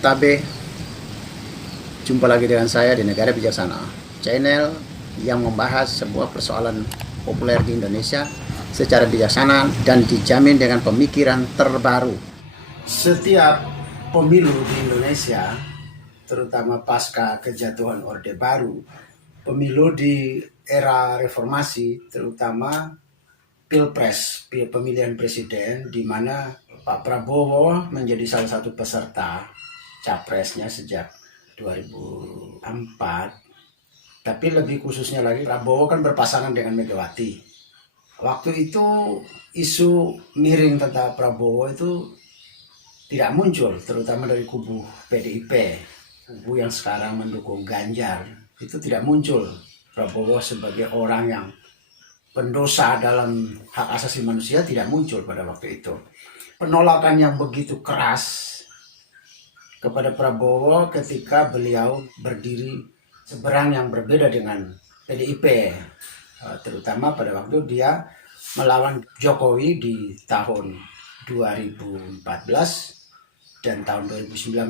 Tabe, jumpa lagi dengan saya di Negara Bijaksana, channel yang membahas sebuah persoalan populer di Indonesia secara bijaksana dan dijamin dengan pemikiran terbaru. Setiap pemilu di Indonesia, terutama pasca kejatuhan Orde Baru, pemilu di era reformasi, terutama Pilpres, pemilihan presiden, di mana Pak Prabowo menjadi salah satu peserta capresnya sejak 2004. Tapi lebih khususnya lagi, Prabowo kan berpasangan dengan Megawati. Waktu itu isu miring tentang Prabowo itu tidak muncul, terutama dari kubu PDIP, kubu yang sekarang mendukung Ganjar. Itu tidak muncul Prabowo sebagai orang yang pendosa dalam hak asasi manusia, tidak muncul pada waktu itu. Penolakan yang begitu keras kepada Prabowo ketika beliau berdiri seberang yang berbeda dengan PDIP, terutama pada waktu dia melawan Jokowi di tahun 2014 dan tahun 2019.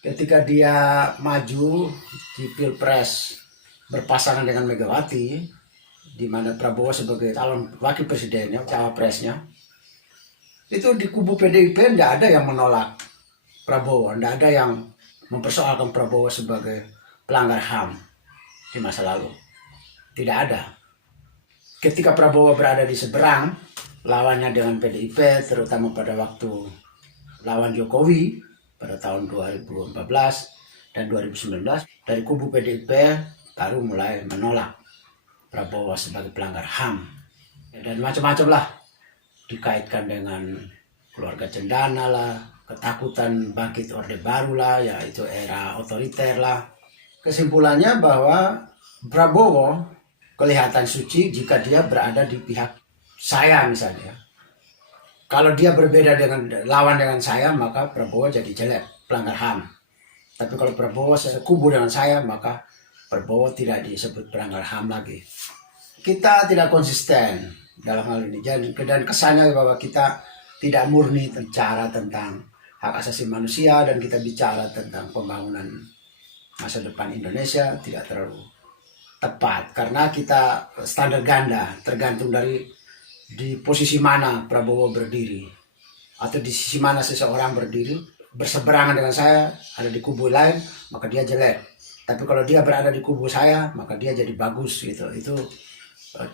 Ketika dia maju di Pilpres berpasangan dengan Megawati, di mana Prabowo sebagai calon wakil presidennya, cawapresnya, itu di kubu PDIP tidak ada yang menolak Prabowo, tidak ada yang mempersoalkan Prabowo sebagai pelanggar HAM di masa lalu. Tidak ada. Ketika Prabowo berada di seberang, lawannya dengan PDIP, terutama pada waktu lawan Jokowi pada tahun 2014 dan 2019, dari kubu PDIP baru mulai menolak Prabowo sebagai pelanggar HAM. Dan macam-macam lah, dikaitkan dengan keluarga cendana lah, ketakutan bangkit Orde Baru lah, yaitu era otoriter lah. Kesimpulannya bahwa Prabowo kelihatan suci jika dia berada di pihak saya misalnya. Kalau dia berbeda dengan lawan dengan saya, maka Prabowo jadi jelek, pelanggar HAM. Tapi kalau Prabowo sekubu dengan saya, maka Prabowo tidak disebut pelanggar HAM lagi. Kita tidak konsisten dalam hal ini, dan kesannya bahwa kita tidak murni bicara tentang hak asasi manusia, dan kita bicara tentang pembangunan masa depan Indonesia tidak terlalu tepat, karena kita standar ganda, tergantung dari di posisi mana Prabowo berdiri, atau di sisi mana seseorang berdiri. Berseberangan dengan saya, ada di kubu lain, maka dia jelek. Tapi kalau dia berada di kubu saya, maka dia jadi bagus gitu. Itu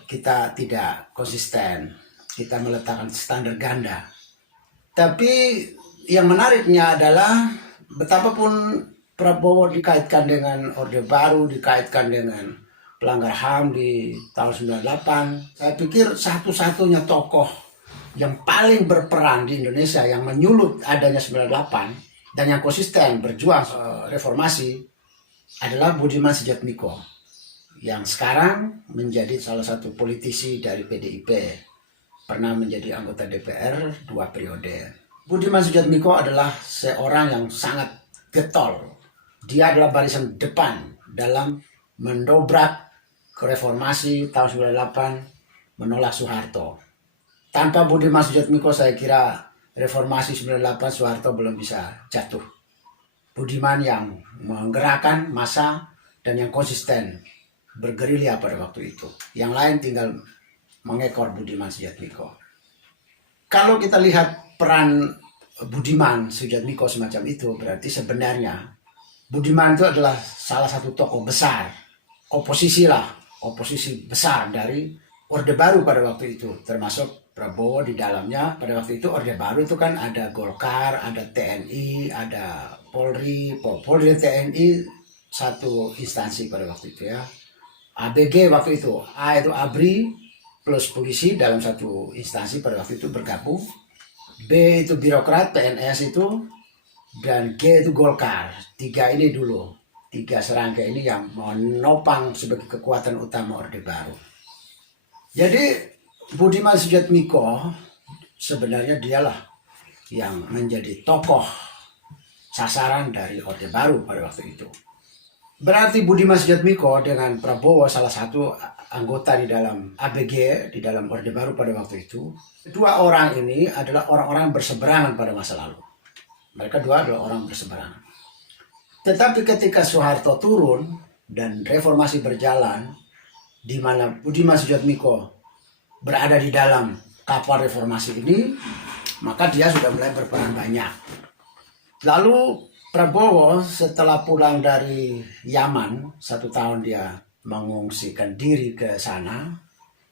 kita tidak konsisten, kita meletakkan standar ganda. Tapi yang menariknya adalah betapapun Prabowo dikaitkan dengan Orde Baru, dikaitkan dengan pelanggar HAM di tahun 98. Saya pikir satu-satunya tokoh yang paling berperan di Indonesia yang menyulut adanya 98 dan yang konsisten berjuang reformasi adalah Budiman Sujatmiko, yang sekarang menjadi salah satu politisi dari PDIP, pernah menjadi anggota DPR 2 periode. Budiman Sujatmiko adalah seorang yang sangat getol. Dia adalah barisan depan dalam mendobrak reformasi tahun 98, menolak Soeharto. Tanpa Budiman Sujatmiko, saya kira reformasi 98 Soeharto belum bisa jatuh. Budiman yang menggerakkan massa dan yang konsisten bergerilya pada waktu itu. Yang lain tinggal mengekor Budiman Sujatmiko. Kalau kita lihat peran Budiman Sujatmiko semacam itu, berarti sebenarnya Budiman itu adalah salah satu tokoh besar, oposisi besar dari Orde Baru pada waktu itu, termasuk Prabowo di dalamnya. Pada waktu itu Orde Baru itu kan ada Golkar, ada TNI, ada Polri, TNI satu instansi pada waktu itu ya. ABG waktu itu, A itu ABRI plus polisi dalam satu instansi pada waktu itu bergabung. B itu birokrat, PNS itu, dan G itu Golkar. Tiga ini dulu, tiga serangkai ini yang menopang sebagai kekuatan utama Orde Baru. Jadi Budiman Sujatmiko sebenarnya dialah yang menjadi tokoh sasaran dari Orde Baru pada waktu itu. Berarti Budiman Sujatmiko dengan Prabowo, salah satu anggota di dalam ABG, di dalam Orde Baru pada waktu itu. Dua orang ini adalah orang-orang berseberangan pada masa lalu. Mereka dua adalah orang berseberangan. Tetapi ketika Soeharto turun dan reformasi berjalan, di mana Budiman Sujatmiko berada di dalam kapal reformasi ini, maka dia sudah mulai berperan banyak. Lalu Prabowo setelah pulang dari Yaman, 1 tahun dia mengungsikan diri ke sana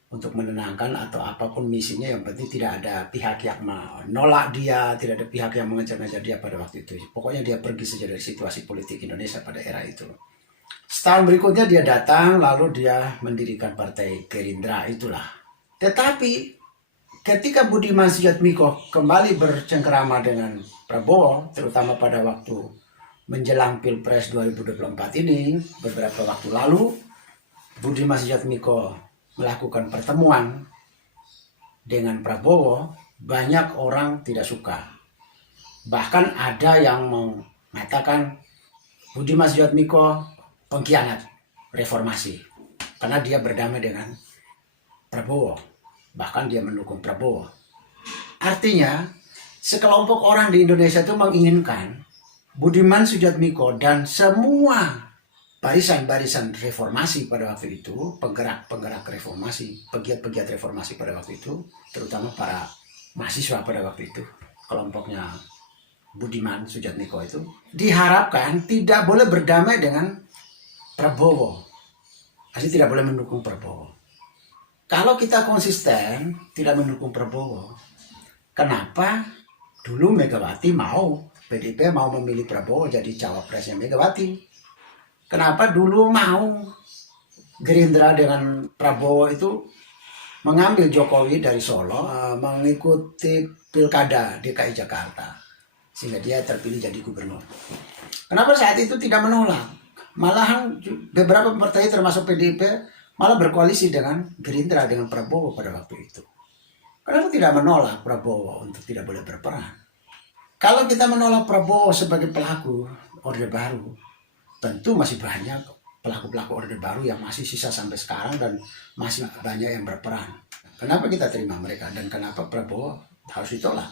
untuk menenangkan atau apapun misinya, yang penting tidak ada pihak yang menolak dia, tidak ada pihak yang mengejar-ngejar dia pada waktu itu. Pokoknya dia pergi saja dari situasi politik Indonesia pada era itu. Setahun berikutnya dia datang, lalu dia mendirikan partai Gerindra itulah. Tetapi ketika Budiman Sujatmiko kembali bercengkerama dengan Prabowo, terutama pada waktu menjelang Pilpres 2024 ini, beberapa waktu lalu, Budiman Sujatmiko melakukan pertemuan dengan Prabowo, banyak orang tidak suka. Bahkan ada yang mengatakan Budiman Sujatmiko pengkhianat reformasi karena dia berdamai dengan Prabowo, bahkan dia mendukung Prabowo. Artinya sekelompok orang di Indonesia itu menginginkan Budiman Sujatmiko dan semua barisan-barisan reformasi pada waktu itu, penggerak-penggerak reformasi, pegiat-pegiat reformasi pada waktu itu, terutama para mahasiswa pada waktu itu, kelompoknya Budiman Sujatmiko itu, diharapkan tidak boleh berdamai dengan Prabowo, masih tidak boleh mendukung Prabowo. Kalau kita konsisten tidak mendukung Prabowo, kenapa dulu Megawati PDIP mau memilih Prabowo jadi cawapresnya Megawati? Kenapa dulu mau Gerindra dengan Prabowo itu mengambil Jokowi dari Solo, mengikuti pilkada DKI Jakarta, sehingga dia terpilih jadi gubernur? Kenapa saat itu tidak menolak? Malahan beberapa partai termasuk PDIP malah berkoalisi dengan Gerindra, dengan Prabowo pada waktu itu. Kenapa tidak menolak Prabowo untuk tidak boleh berperan? Kalau kita menolak Prabowo sebagai pelaku Orde Baru, tentu masih banyak pelaku-pelaku Orde Baru yang masih sisa sampai sekarang dan masih banyak yang berperan. Kenapa kita terima mereka dan kenapa Prabowo harus ditolak?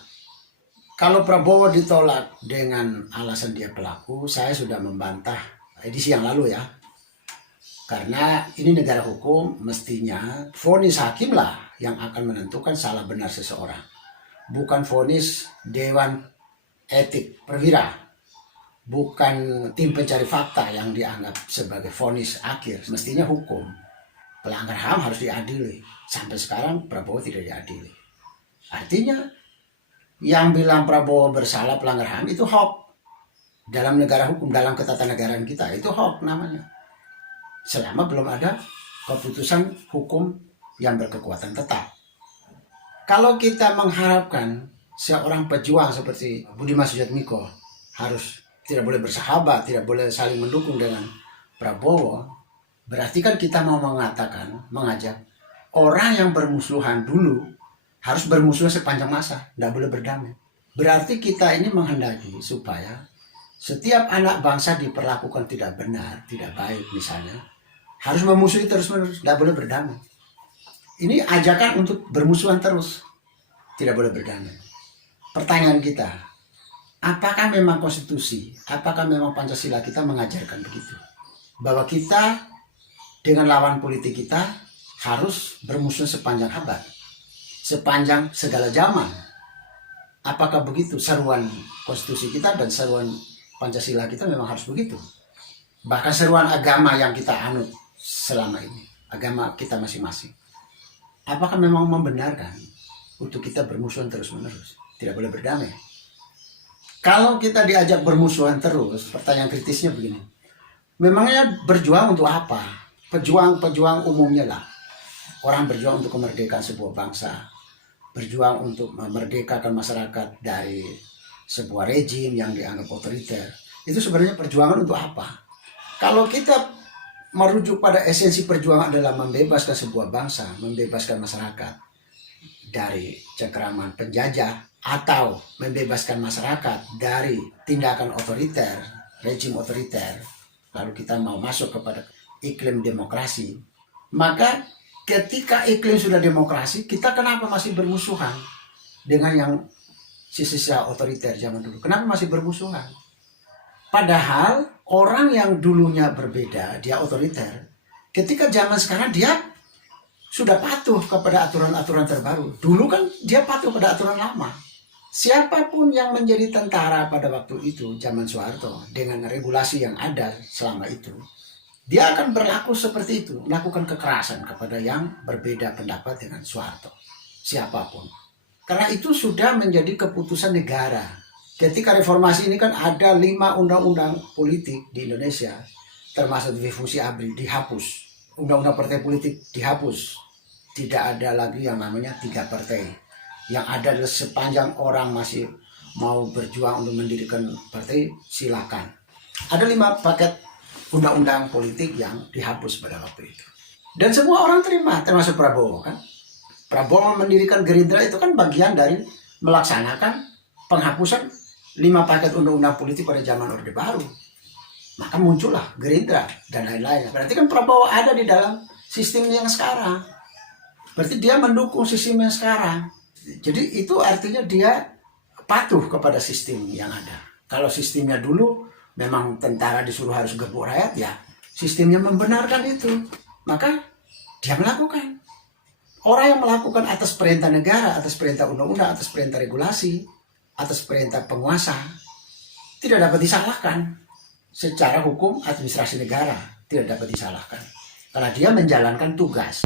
Kalau Prabowo ditolak dengan alasan dia pelaku, saya sudah membantah edisi yang lalu ya. Karena ini negara hukum, mestinya vonis hakim lah yang akan menentukan salah benar seseorang. Bukan vonis Dewan Etik Perwira, bukan tim pencari fakta yang dianggap sebagai vonis akhir. Mestinya hukum. Pelanggar HAM harus diadili. Sampai sekarang Prabowo tidak diadili. Artinya yang bilang Prabowo bersalah pelanggar HAM itu hoax. Dalam negara hukum, dalam ketatanegaraan kita itu hoax namanya. Selama belum ada keputusan hukum yang berkekuatan tetap. Kalau kita mengharapkan seorang pejuang seperti Budiman Sujatmiko harus tidak boleh bersahabat, tidak boleh saling mendukung dengan Prabowo, berarti kan kita mau mengajak orang yang bermusuhan dulu harus bermusuhan sepanjang masa, tidak boleh berdamai. Berarti kita ini menghendaki supaya setiap anak bangsa diperlakukan tidak benar, tidak baik misalnya, harus memusuhi terus-menerus, tidak boleh berdamai. Ini ajakan untuk bermusuhan terus, tidak boleh berdamai. Pertanyaan kita, apakah memang konstitusi, apakah memang Pancasila kita mengajarkan begitu? Bahwa kita dengan lawan politik kita harus bermusuhan sepanjang abad, sepanjang segala zaman. Apakah begitu seruan konstitusi kita dan seruan Pancasila kita memang harus begitu? Bahkan seruan agama yang kita anut selama ini, agama kita masing-masing, apakah memang membenarkan untuk kita bermusuhan terus-menerus, tidak boleh berdamai? Kalau kita diajak bermusuhan terus, pertanyaan kritisnya begini, memangnya berjuang untuk apa? Pejuang umumnya lah, orang berjuang untuk kemerdekaan sebuah bangsa, berjuang untuk memerdekakan masyarakat dari sebuah rejim yang dianggap otoriter. Itu sebenarnya perjuangan untuk apa? Kalau kita merujuk pada esensi perjuangan adalah membebaskan sebuah bangsa, membebaskan masyarakat dari cengkeraman penjajah, atau membebaskan masyarakat dari tindakan otoriter, rejim otoriter, lalu kita mau masuk kepada iklim demokrasi, maka ketika iklim sudah demokrasi, kita kenapa masih bermusuhan dengan yang sisa-sisa otoriter zaman dulu. Kenapa masih bermusuhan? Padahal orang yang dulunya berbeda, dia otoriter, ketika zaman sekarang dia sudah patuh kepada aturan-aturan terbaru. Dulu kan dia patuh pada aturan lama. Siapapun yang menjadi tentara pada waktu itu, zaman Soeharto, dengan regulasi yang ada selama itu, dia akan berlaku seperti itu, melakukan kekerasan kepada yang berbeda pendapat dengan Soeharto. Siapapun. Karena itu sudah menjadi keputusan negara. Ketika reformasi ini kan ada 5 undang-undang politik di Indonesia, termasuk Fungsi ABRI, dihapus. Undang-undang partai politik dihapus. Tidak ada lagi yang namanya 3 partai. Yang ada adalah sepanjang orang masih mau berjuang untuk mendirikan partai, silakan. Ada 5 paket undang-undang politik yang dihapus pada waktu itu. Dan semua orang terima, termasuk Prabowo kan. Prabowo mendirikan Gerindra itu kan bagian dari melaksanakan penghapusan 5 paket undang-undang politik pada zaman Orde Baru. Maka muncullah Gerindra dan lain-lain. Berarti kan Prabowo ada di dalam sistem yang sekarang. Berarti dia mendukung sistem yang sekarang. Jadi itu artinya dia patuh kepada sistem yang ada. Kalau sistemnya dulu memang tentara disuruh harus gebuk rakyat, ya sistemnya membenarkan itu. Maka dia melakukan. Orang yang melakukan atas perintah negara, atas perintah undang-undang, atas perintah regulasi, atas perintah penguasa, tidak dapat disalahkan. Secara hukum administrasi negara tidak dapat disalahkan. Karena dia menjalankan tugas.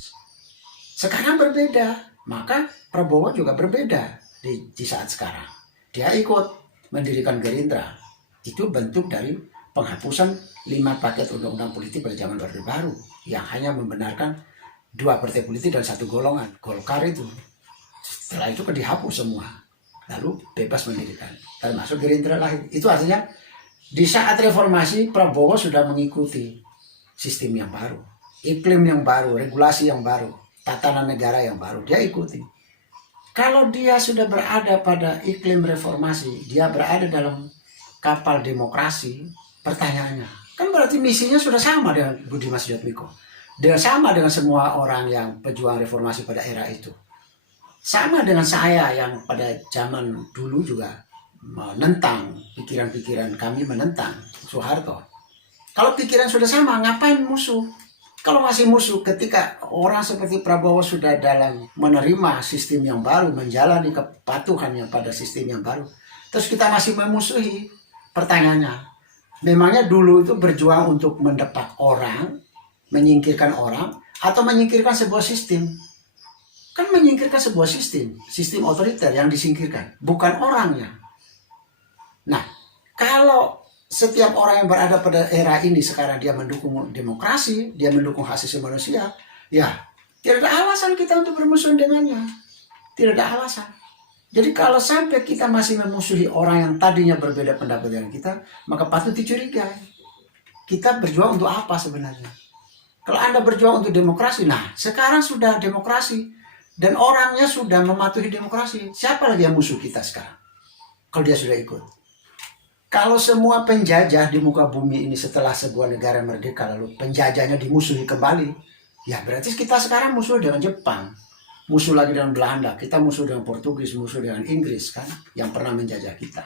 Sekarang berbeda, maka Prabowo juga berbeda di saat sekarang. Dia ikut mendirikan Gerindra. Itu bentuk dari penghapusan 5 paket undang-undang politik pada zaman Orde Baru yang hanya membenarkan 2 partai politik dan 1 golongan, Golkar itu. Setelah itu kan dihapus semua. Lalu bebas mendirikan. Termasuk Gerindra lahir. Itu artinya di saat reformasi Prabowo sudah mengikuti sistem yang baru, iklim yang baru, regulasi yang baru, tatanan negara yang baru, dia ikuti. Kalau dia sudah berada pada iklim reformasi, dia berada dalam kapal demokrasi, pertanyaannya, kan berarti misinya sudah sama dengan Budiman Sujatmiko. Dia sama dengan semua orang yang pejuang reformasi pada era itu. Sama dengan saya yang pada zaman dulu juga menentang, pikiran-pikiran kami menentang Soeharto. Kalau pikiran sudah sama, ngapain musuh? Kalau masih musuh ketika orang seperti Prabowo sudah dalam menerima sistem yang baru, menjalani kepatuhannya pada sistem yang baru, terus kita masih memusuhi, pertanyaannya, memangnya dulu itu berjuang untuk mendepak orang, menyingkirkan orang, atau menyingkirkan sebuah sistem? Kan menyingkirkan sebuah sistem otoriter yang disingkirkan, bukan orangnya. Nah, kalau setiap orang yang berada pada era ini sekarang dia mendukung demokrasi, dia mendukung hak asasi manusia, ya tidak ada alasan kita untuk bermusuhan dengannya. Tidak ada alasan. Jadi kalau sampai kita masih memusuhi orang yang tadinya berbeda pendapat dengan kita, maka patut dicurigai. Kita berjuang untuk apa sebenarnya? Kalau Anda berjuang untuk demokrasi, nah sekarang sudah demokrasi dan orangnya sudah mematuhi demokrasi. Siapa lagi yang musuh kita sekarang? Kalau dia sudah ikut. Kalau semua penjajah di muka bumi ini setelah sebuah negara merdeka lalu penjajahnya dimusuhi kembali, ya berarti kita sekarang musuh dengan Jepang, musuh lagi dengan Belanda, kita musuh dengan Portugis, musuh dengan Inggris kan, yang pernah menjajah kita.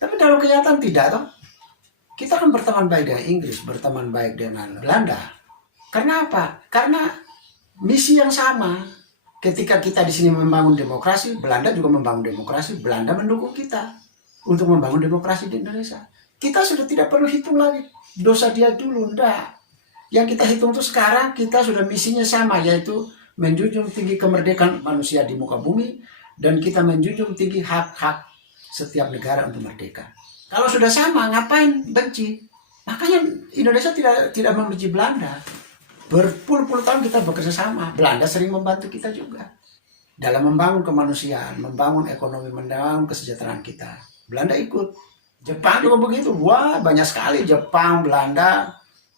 Tapi dalam kenyataan tidak toh. Kita kan berteman baik dengan Inggris, berteman baik dengan Belanda. Karena apa? Karena misi yang sama. Ketika kita di sini membangun demokrasi, Belanda juga membangun demokrasi, Belanda mendukung kita untuk membangun demokrasi di Indonesia. Kita sudah tidak perlu hitung lagi dosa dia dulu, enggak. Yang kita hitung itu sekarang kita sudah misinya sama, yaitu menjunjung tinggi kemerdekaan manusia di muka bumi dan kita menjunjung tinggi hak-hak setiap negara untuk merdeka. Kalau sudah sama, ngapain benci? Makanya Indonesia tidak membenci Belanda. Berpuluh-puluh tahun kita bekerja sama. Belanda sering membantu kita juga dalam membangun kemanusiaan, membangun ekonomi, membangun kesejahteraan kita. Belanda ikut. Jepang juga begitu. Wah, banyak sekali Jepang, Belanda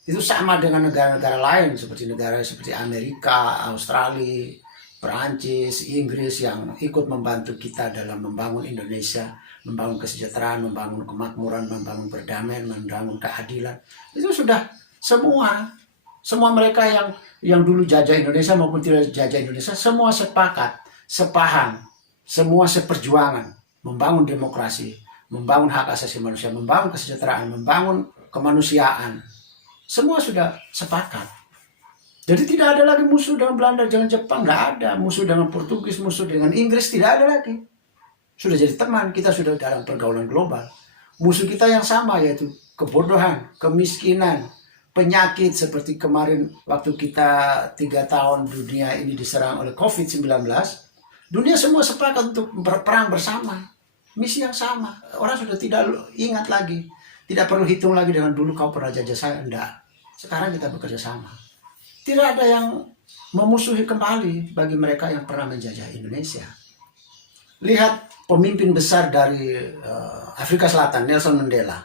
itu sama dengan negara-negara lain seperti Amerika, Australia, Perancis, Inggris yang ikut membantu kita dalam membangun Indonesia, membangun kesejahteraan, membangun kemakmuran, membangun perdamaian, membangun keadilan. Itu sudah semua mereka yang dulu jajah Indonesia maupun tidak jajah Indonesia, semua sepakat, sepaham, semua seperjuangan membangun demokrasi, membangun hak asasi manusia, membangun kesejahteraan, membangun kemanusiaan. Semua sudah sepakat. Jadi tidak ada lagi musuh dengan Belanda, dengan Jepang, nggak ada. Musuh dengan Portugis, musuh dengan Inggris, tidak ada lagi. Sudah jadi teman, kita sudah dalam pergaulan global. Musuh kita yang sama, yaitu kebodohan, kemiskinan, penyakit seperti kemarin waktu kita 3 tahun dunia ini diserang oleh COVID-19. Dunia semua sepakat untuk berperang bersama. Misi yang sama. Orang sudah tidak ingat lagi. Tidak perlu hitung lagi dengan dulu kau pernah jajah saya. Enggak. Sekarang kita bekerja sama. Tidak ada yang memusuhi kembali bagi mereka yang pernah menjajah Indonesia. Lihat pemimpin besar dari Afrika Selatan, Nelson Mandela.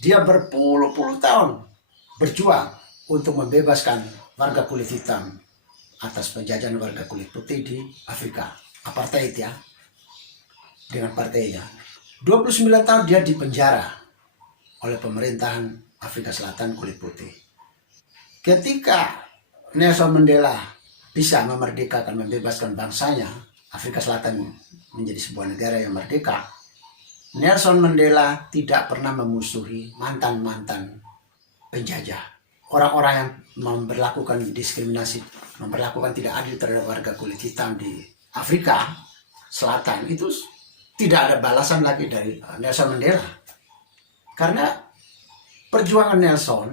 Dia berpuluh-puluh tahun berjuang untuk membebaskan warga kulit hitam atas penjajahan warga kulit putih di Afrika. Apartheid ya. Dengan partainya. 29 tahun dia dipenjara oleh pemerintahan Afrika Selatan kulit putih. Ketika Nelson Mandela bisa memerdekakan, membebaskan bangsanya, Afrika Selatan menjadi sebuah negara yang merdeka, Nelson Mandela tidak pernah memusuhi mantan-mantan penjajah. Orang-orang yang memperlakukan diskriminasi, memperlakukan tidak adil terhadap warga kulit hitam di Afrika Selatan, itu tidak ada balasan lagi dari Nelson Mandela. Karena perjuangan Nelson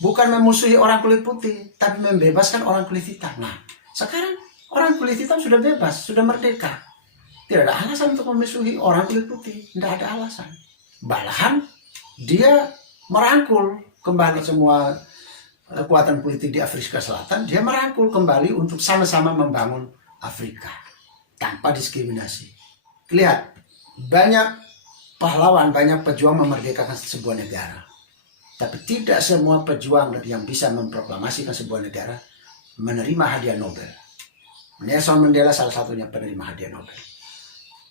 bukan memusuhi orang kulit putih, tapi membebaskan orang kulit hitam. Nah, sekarang orang kulit hitam sudah bebas, sudah merdeka. Tidak ada alasan untuk memusuhi orang kulit putih. Tidak ada alasan. Malahan dia merangkul kembali semua kekuatan politik di Afrika Selatan. Dia merangkul kembali untuk sama-sama membangun Afrika tanpa diskriminasi. Lihat, banyak pahlawan, banyak pejuang memerdekakan sebuah negara. Tapi tidak semua pejuang yang bisa memproklamasikan sebuah negara menerima hadiah Nobel. Nelson Mandela salah satunya penerima hadiah Nobel.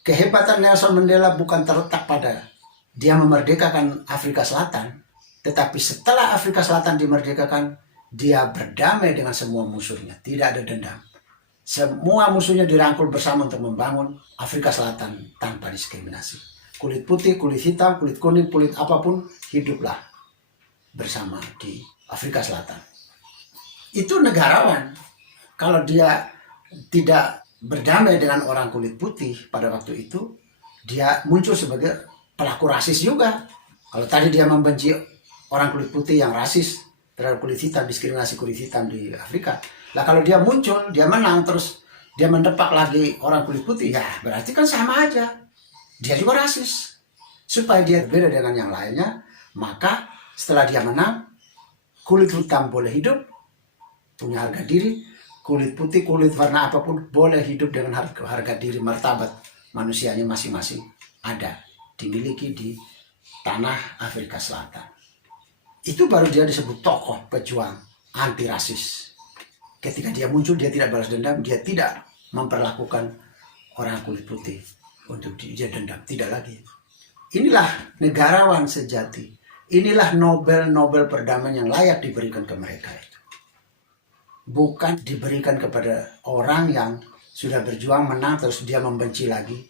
Kehebatan Nelson Mandela bukan terletak pada dia memerdekakan Afrika Selatan, tetapi setelah Afrika Selatan dimerdekakan, dia berdamai dengan semua musuhnya. Tidak ada dendam. Semua musuhnya dirangkul bersama untuk membangun Afrika Selatan tanpa diskriminasi. Kulit putih, kulit hitam, kulit kuning, kulit apapun, hiduplah bersama di Afrika Selatan. Itu negarawan. Kalau dia tidak berdamai dengan orang kulit putih pada waktu itu, dia muncul sebagai pelaku rasis juga. Kalau tadi dia membenci orang kulit putih yang rasis terhadap kulit hitam, diskriminasi kulit hitam di Afrika. Lah kalau dia muncul, dia menang, terus dia mendepak lagi orang kulit putih, ya berarti kan sama aja. Dia juga rasis. Supaya dia berbeda dengan yang lainnya, maka setelah dia menang, kulit hitam boleh hidup, punya harga diri, kulit putih, kulit warna apapun boleh hidup dengan harga diri, martabat manusianya masing-masing ada, dimiliki di tanah Afrika Selatan. Itu baru dia disebut tokoh pejuang anti rasis. Ketika dia muncul, dia tidak balas dendam, dia tidak memperlakukan orang kulit putih untuk dia dendam, tidak lagi. Inilah negarawan sejati. Inilah Nobel perdamaian yang layak diberikan ke mereka itu. Bukan diberikan kepada orang yang sudah berjuang menang terus dia membenci lagi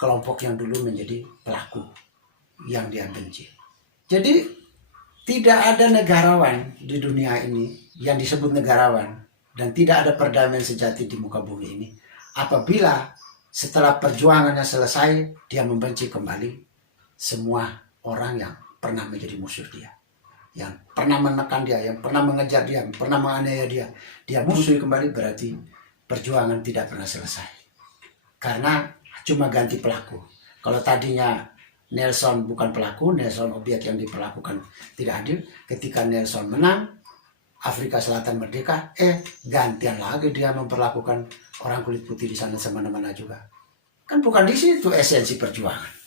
kelompok yang dulu menjadi pelaku yang dia benci. Jadi tidak ada negarawan di dunia ini yang disebut negarawan dan tidak ada perdamaian sejati di muka bumi ini apabila setelah perjuangannya selesai dia membenci kembali semua orang yang pernah menjadi musuh dia, yang pernah menekan dia, yang pernah mengejar dia, yang pernah menganiaya dia. Dia musuhi kembali, berarti perjuangan tidak pernah selesai. Karena cuma ganti pelaku. Kalau tadinya Nelson bukan pelaku, Nelson objek yang diperlakukan tidak adil. Ketika Nelson menang, Afrika Selatan merdeka, gantian lagi dia memperlakukan orang kulit putih di sana semana-mana juga. Kan bukan di situ esensi perjuangan.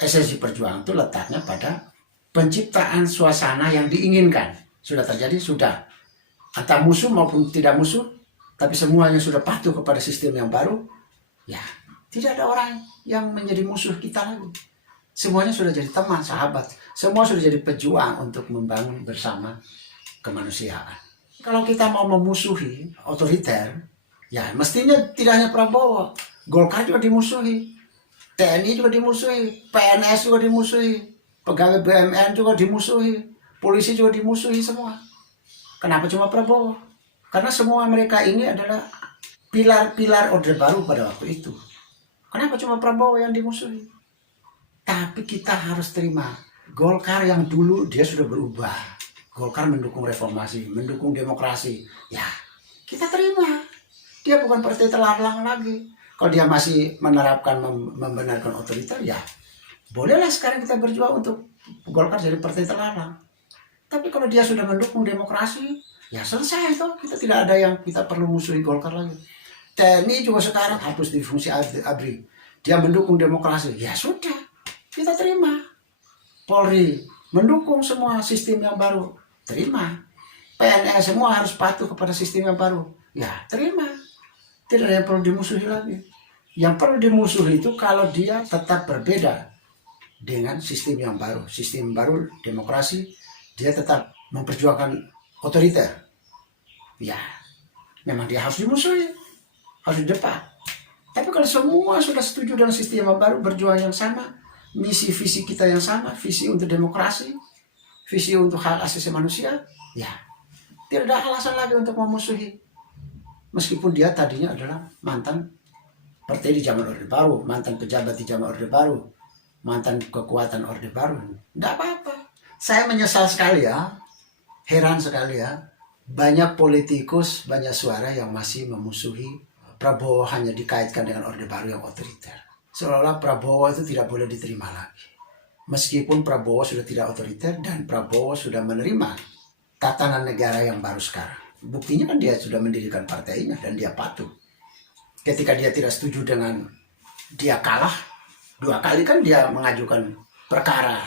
Esensi perjuangan itu letaknya pada penciptaan suasana yang diinginkan. Sudah terjadi, sudah. Antara musuh maupun tidak musuh, tapi semuanya sudah patuh kepada sistem yang baru, ya tidak ada orang yang menjadi musuh kita lagi. Semuanya sudah jadi teman, sahabat. Semua sudah jadi pejuang untuk membangun bersama kemanusiaan. Kalau kita mau memusuhi otoriter, ya mestinya tidak hanya Prabowo, Golkar juga dimusuhi. TNI juga dimusuhi, PNS juga dimusuhi, pegawai BUMN juga dimusuhi, polisi juga dimusuhi semua. Kenapa cuma Prabowo? Karena semua mereka ini adalah pilar-pilar Orde Baru pada waktu itu. Kenapa cuma Prabowo yang dimusuhi? Tapi kita harus terima, Golkar yang dulu dia sudah berubah. Golkar mendukung reformasi, mendukung demokrasi. Ya, kita terima. Dia bukan partai terlarang lagi. Kalau dia masih menerapkan membenarkan otoriter, ya bolehlah sekarang kita berjuang untuk Golkar jadi partai terlarang. Tapi kalau dia sudah mendukung demokrasi, ya selesai itu. Kita tidak ada yang kita perlu musuhi Golkar lagi. TNI juga sekarang hapus di fungsi ABRI. Dia mendukung demokrasi, ya sudah, kita terima. Polri mendukung semua sistem yang baru, terima. PNS semua harus patuh kepada sistem yang baru, ya terima. Tidak ada yang perlu dimusuhi lagi. Yang perlu dimusuhi itu kalau dia tetap berbeda dengan sistem yang baru. Sistem baru demokrasi, dia tetap memperjuangkan otoriter. Ya, memang dia harus dimusuhi, harus didepak. Tapi kalau semua sudah setuju dengan sistem yang baru, berjuang yang sama, misi visi kita yang sama, visi untuk demokrasi, visi untuk hak asasi manusia, ya tidak ada alasan lagi untuk memusuhi. Meskipun dia tadinya adalah mantan partai di zaman Orde Baru, mantan pejabat di zaman Orde Baru, mantan kekuatan Orde Baru, tidak apa-apa. Saya menyesal sekali ya, heran sekali ya, banyak politikus, banyak suara yang masih memusuhi Prabowo hanya dikaitkan dengan Orde Baru yang otoriter. Seolah-olah Prabowo itu tidak boleh diterima lagi. Meskipun Prabowo sudah tidak otoriter dan Prabowo sudah menerima tatanan negara yang baru sekarang. Buktinya kan dia sudah mendirikan partainya dan dia patuh. Ketika dia tidak setuju dengan dia kalah, 2 kali kan dia mengajukan perkara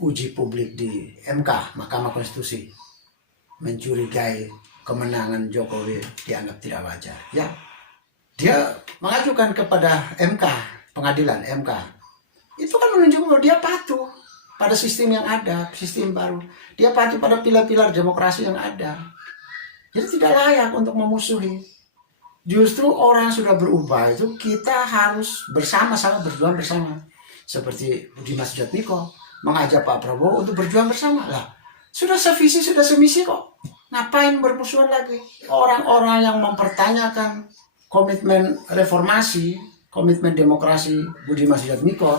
uji publik di MK, Mahkamah Konstitusi. Mencurigai kemenangan Jokowi dianggap tidak wajar. Ya, dia mengajukan kepada MK, pengadilan MK. Itu kan menunjukkan bahwa dia patuh pada sistem yang ada, sistem baru. Dia patuh pada pilar-pilar demokrasi yang ada. Jadi tidak layak untuk memusuhi. Justru orang yang sudah berubah itu kita harus bersama-sama berjuang bersama. Seperti Budiman Sujatmiko mengajak Pak Prabowo untuk berjuang bersama. Lah, sudah sevisi, sudah semisi kok. Ngapain bermusuhan lagi? Orang-orang yang mempertanyakan komitmen reformasi, komitmen demokrasi Budiman Sujatmiko,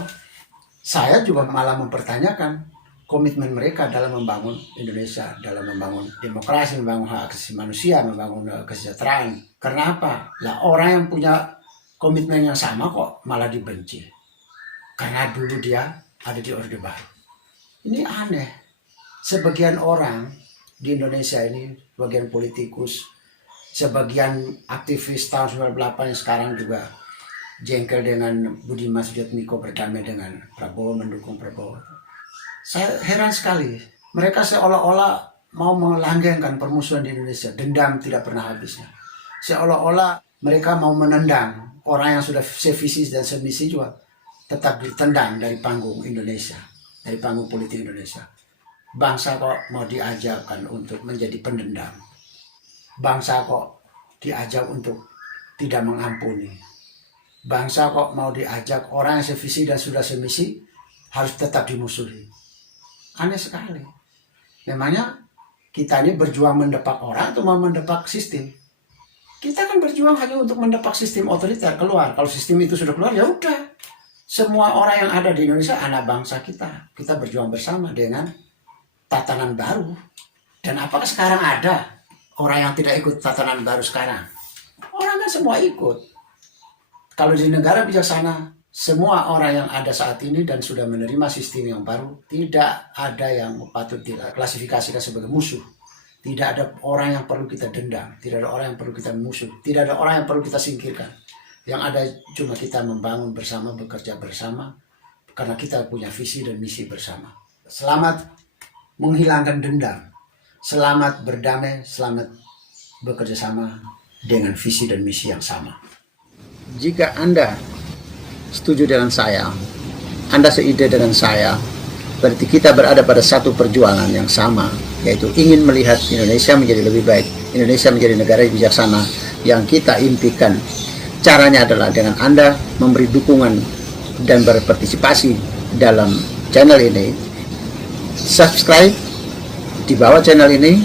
saya juga malah mempertanyakan komitmen mereka dalam membangun Indonesia, dalam membangun demokrasi, membangun hak asasi manusia, membangun kesejahteraan. Karena apa? Lah orang yang punya komitmen yang sama kok malah dibenci. Karena dulu dia ada di Orde Baru. Ini aneh. Sebagian orang di Indonesia ini, bagian politikus, sebagian aktivis tahun 98 yang sekarang juga jengkel dengan Budiman Sujatmiko, berdamai dengan Prabowo, mendukung Prabowo. Saya heran sekali, mereka seolah-olah mau melanggengkan permusuhan di Indonesia, dendam tidak pernah habisnya. Seolah-olah mereka mau menendang orang yang sudah sevisi dan semisi juga tetap ditendang dari panggung Indonesia, dari panggung politik Indonesia. Bangsa kok mau diajarkan untuk menjadi pendendam, bangsa kok diajak untuk tidak mengampuni, bangsa kok mau diajak orang yang sevisi dan sudah semisi harus tetap dimusuhi. Aneh sekali. Memangnya kita ini berjuang mendepak orang atau mau mendepak sistem? Kita kan berjuang hanya untuk mendepak sistem otoriter keluar. Kalau sistem itu sudah keluar, ya udah. Semua orang yang ada di Indonesia anak bangsa kita. Kita berjuang bersama dengan tatanan baru. Dan apakah sekarang ada orang yang tidak ikut tatanan baru sekarang? Orang kan semua ikut. Kalau di negara bijaksana, semua orang yang ada saat ini dan sudah menerima sistem yang baru, tidak ada yang patut diklasifikasikan sebagai musuh. Tidak ada orang yang perlu kita dendam, tidak ada orang yang perlu kita musuh, tidak ada orang yang perlu kita singkirkan. Yang ada cuma kita membangun bersama, bekerja bersama, karena kita punya visi dan misi bersama. Selamat menghilangkan dendam, selamat berdamai, selamat bekerja sama dengan visi dan misi yang sama. Jika Anda setuju dengan saya, Anda seide dengan saya, berarti kita berada pada satu perjuangan yang sama, yaitu ingin melihat Indonesia menjadi lebih baik, Indonesia menjadi negara yang bijaksana yang kita impikan. Caranya adalah dengan Anda memberi dukungan dan berpartisipasi dalam channel ini, subscribe di bawah channel ini,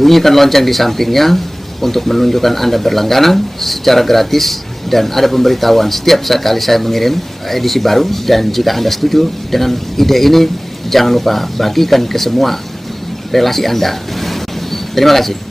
bunyikan lonceng di sampingnya untuk menunjukkan Anda berlangganan secara gratis, dan ada pemberitahuan setiap kali saya mengirim edisi baru. Dan jika Anda setuju dengan ide ini, jangan lupa bagikan ke semua relasi Anda. Terima kasih.